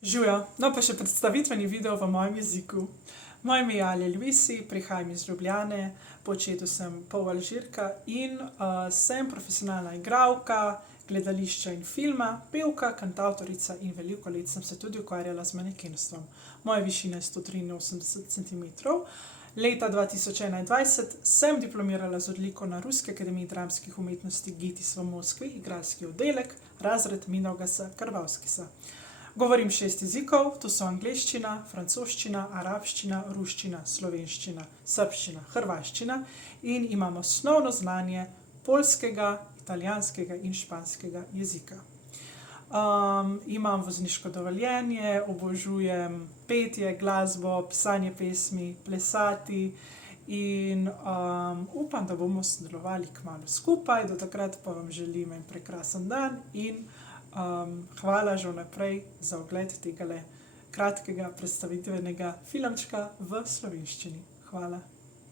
Živjo, no pa še predstavitveni video v mojem jeziku. Moje ime je Alja Luisi, prihajam iz Ljubljane, po očetu sem pol Alžirka in sem profesionalna igralka, gledališča in filma, pevka, kantavtorica in veliko let sem se tudi ukvarjala z manekenstvom. Moja višina je 183 centimetrov. Leta 2021 sem diplomirala z odliko na Ruski akademiji dramskih umetnosti GITIS v Moskvi, igralski oddelek, razred Mindaugosa Karvauskisa. Govorim 6 jezikov, to so angleščina, francoščina, arabščina, ruščina, slovenščina, srbščina, hrvaščina in imam osnovno znanje poljskega, italijanskega in španskega jezika. Imam vozniško dovoljenje, obožujem petje, glasbo, pisanje pesmi, plesati in upam, da bomo sodelovali kmalu skupaj. Do takrat pa vam želim en prekrasen dan in hvala že vnaprej za ogled tegale kratkega predstavitvenega filmčka v slovenščini. Hvala.